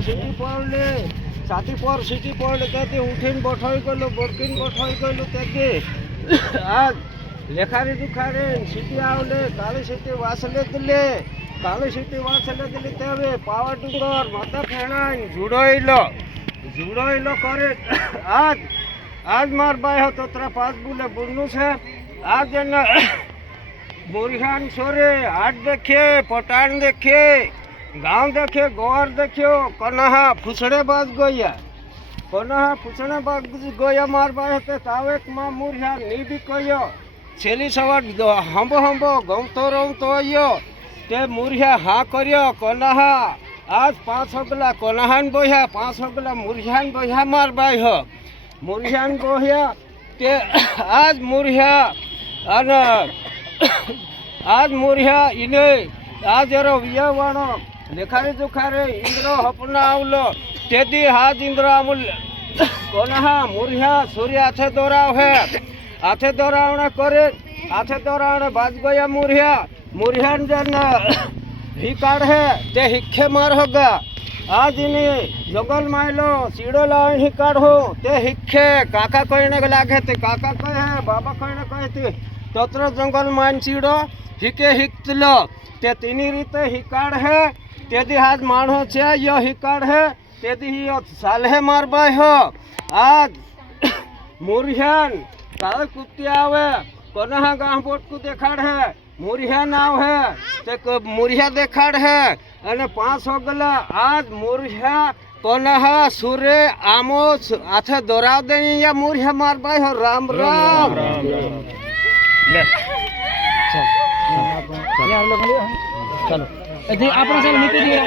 city પડલે તેથી ઉઠીને બઠાઈ ગયેલું બોડકીને બઠાઈ ગયેલું તેથી આજ લેખારી દુખારે સિટી આવલે કાળી સિટી વાસલે દિલે તે હવે પાવા ડુંગર માતા ફેણાઈ જુડોઈલો કરે આજ માર બાય હતો ત્રા પાસ બોલે બોલનું છે આજ એને બોરિયાન છોરે હાટ દેખે પટાણ દેખે गांव देखे गोर देखियो कन्हा फुसड़े बाज गोया मार बाय हते तावेक मा मुरिया नी भी कयो छेली सवार हंबो गमतो रमतो आयो ते मुरिया हाँ करियो कन्हा आज 5 हगला कन्हान बोया 5 हगला मुरियान बोया मार बाय हो मुरियान बोया ते आज मुरिया इने आज जरो वियावानो लेखारी दुखारे इंद्र हपना आवलो तेदी हाज इंद्र आमुल कोनहा मुरिया सूर्य हाथे दोरावणे करे हाथे दोरावणे बाज गया मुरियान जन ही काढ़े ते हिखे मार होगा आज इने जंगल मायलो सीड़ो लाइन ही काढ़ो ते हिखे काका कहने लागे ते काका कहे बाबा कहने कहे ते तत्र जंगल माइन सीड़ो हिके हिकलो ते तीनी रीते ही काढ़े तेदी हाथ माणो छे यो हिकाड़ है तेदी ही साले मार बाय हो आज मुरियान काले कुत्ते आवे कोनहा गांव बोट को देखाड़ है मुरियान आव है ते मुरिया देखाड़ है अने 5 होगला आज मुरिया कोनहा सूर्य आमोस आथे दोराव दे या मुरिया मार बाय हो राम राम ले चलो चलो